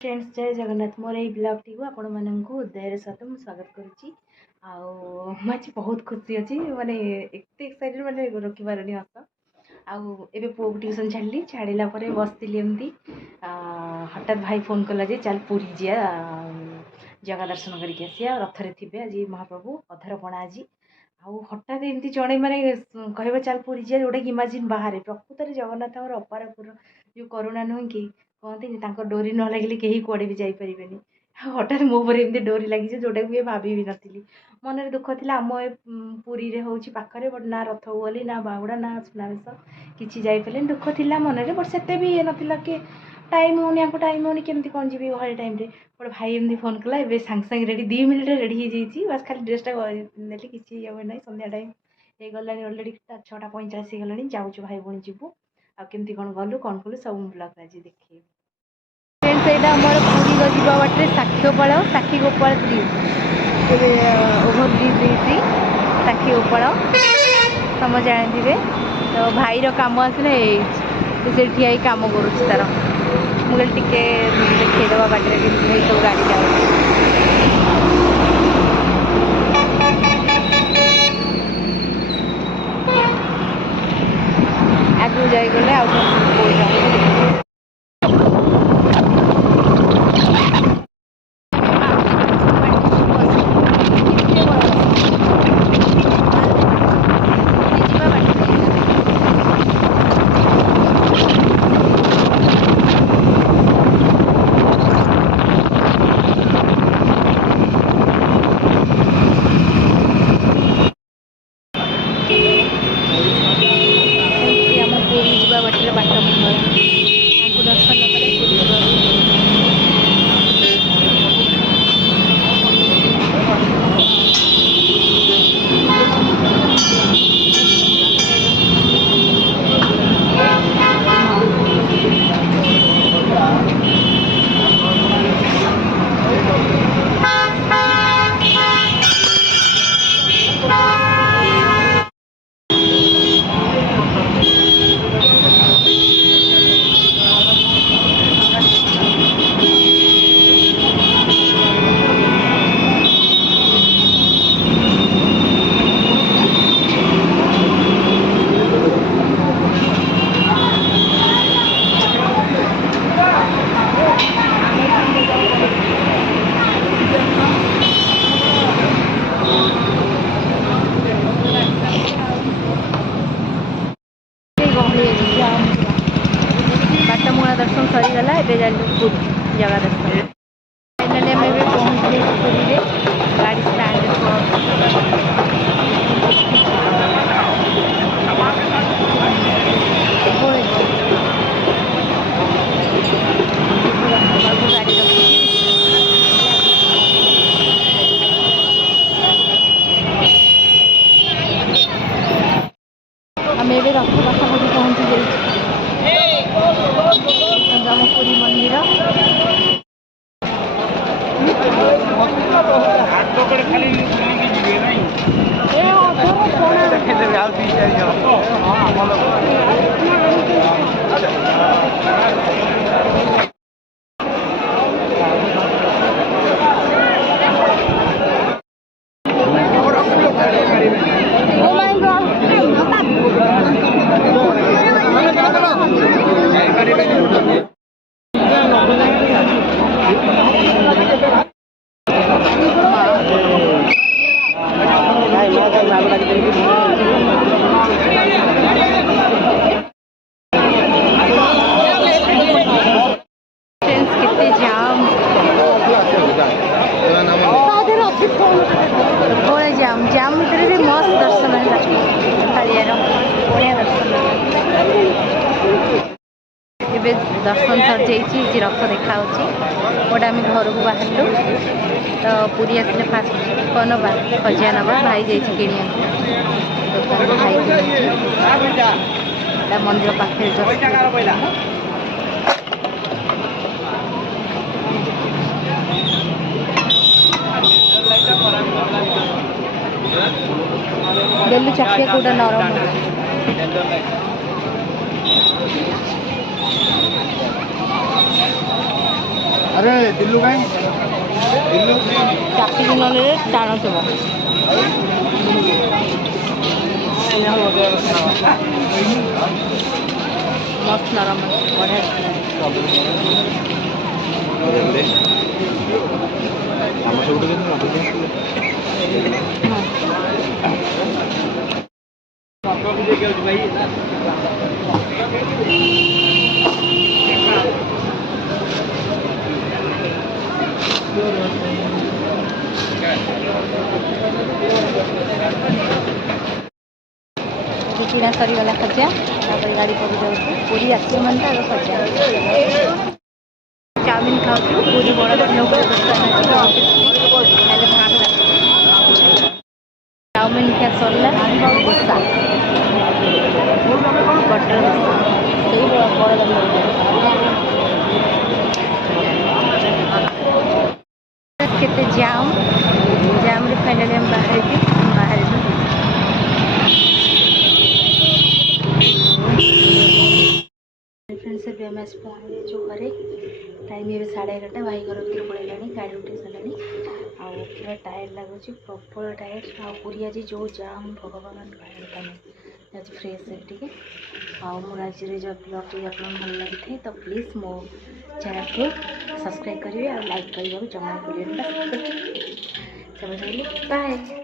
Friends जय जगन्नाथ मोर यही blog T आपण मानक हृदय सहित मुझे स्वागत करुच्ची आज बहुत खुशी अच्छी माने एत एक्साइटेड माने रखी पारनी हस आउ पुओ को ट्यूशन छाड़ी छाड़ा बसती एमती हठात भाई फोन कला जे चल पूरी जा जगह दर्शन करके आसिया रथरे थे आज महाप्रभु अधरपणा आज आउ हठात एमती जड़े मैंने कह चल पूरी जा जोटा कि इमाजिन बाहर प्रकृत जगन्नाथ अपारपुर जो करुणा नुह कि कहते डोरी न लगे कहीं कौड़े भी जापरेनि हठात मो पर एमती डोरी लगी जोटा कि भाभी भी नी मन दुख थी आम पुरी रे हूँ पाखे बट ना रथ गली ना बाहुड़ा ना सुनावेश किसी जापरि दुख थी मन में बट से भी ये नाला कि टाइम होनी आपको टाइम होनी केमती कौन जी गहली टाइम बट भाई एमती फोन कला ए सांगे सांगे रेडी 2 मिनिट रेडी हो जाइए बस खाली ड्रेसटा ने किसी ना संध्या टाइम हो गला अलरेडी 6:45 गला जाऊँ भाई भौणी जीवु आमती कौन गलु कौन कलु सब ब्लॉग आज देखिए फ्रेंड्स यहाँ आम पुरी जीवा बाटे साक्षीगोपाल साक्षीगोपाल ब्रिज ओभर ब्रिज होती साक्षीगोपाल समझ जाने तो भाईर कम आसला से ठिया कम करुच्ची तार मुझे टे देखा बाटे सब गाड़ी जाऊँ आगू जागले आ बाटमूला दर्शन सरीगला एवं पूरी जगह दर्शन फाइनाली आम ए पहुँचे पुरी गाड़ी स्टाण्ड आम ए रथ पाखापाखि पहुँची जाइए पुरी मंदिर जाम जाम भितर भी मस्त दर्शन है कालियार बढ़िया दर्शन ए दर्शन सर जाइए रथ देखा गोटे आम घर को बाहर तो पूरी आसले फास्ट कौन ना खजिया नवा भाई जाइए किणी दुकान भाई मंदिर पाखे डेली चकिया कौटा नरम अरे दिल्लू कहीं दिल्लू चापी नले टाण थोड़ा मस्त नरम बढ़िया किना सरीगला खजा गाड़ी पक जाऊँ पूरी आस मन तो खजा चाउमिन खाऊ पूरी बड़ चाउमिन खिया सरला दोसा बटर केते जाम रे फाइनली हम बाहर फ्रेंड्स से आम आस पहुँचे जो घरे टाइम ये 11:30 भाई घर भर पड़े गाड़ी उठे सारे पूरा टायर्ड लगुच प्रबल टायर्ड आ पूरी आज जो जाम भगवान आज फ्रेश है टे आज ब्लॉग टी आप भल लगी तो प्लीज मो चैनल को सब्सक्राइब करेंगे और लाइक करने जमा भूलें बाय।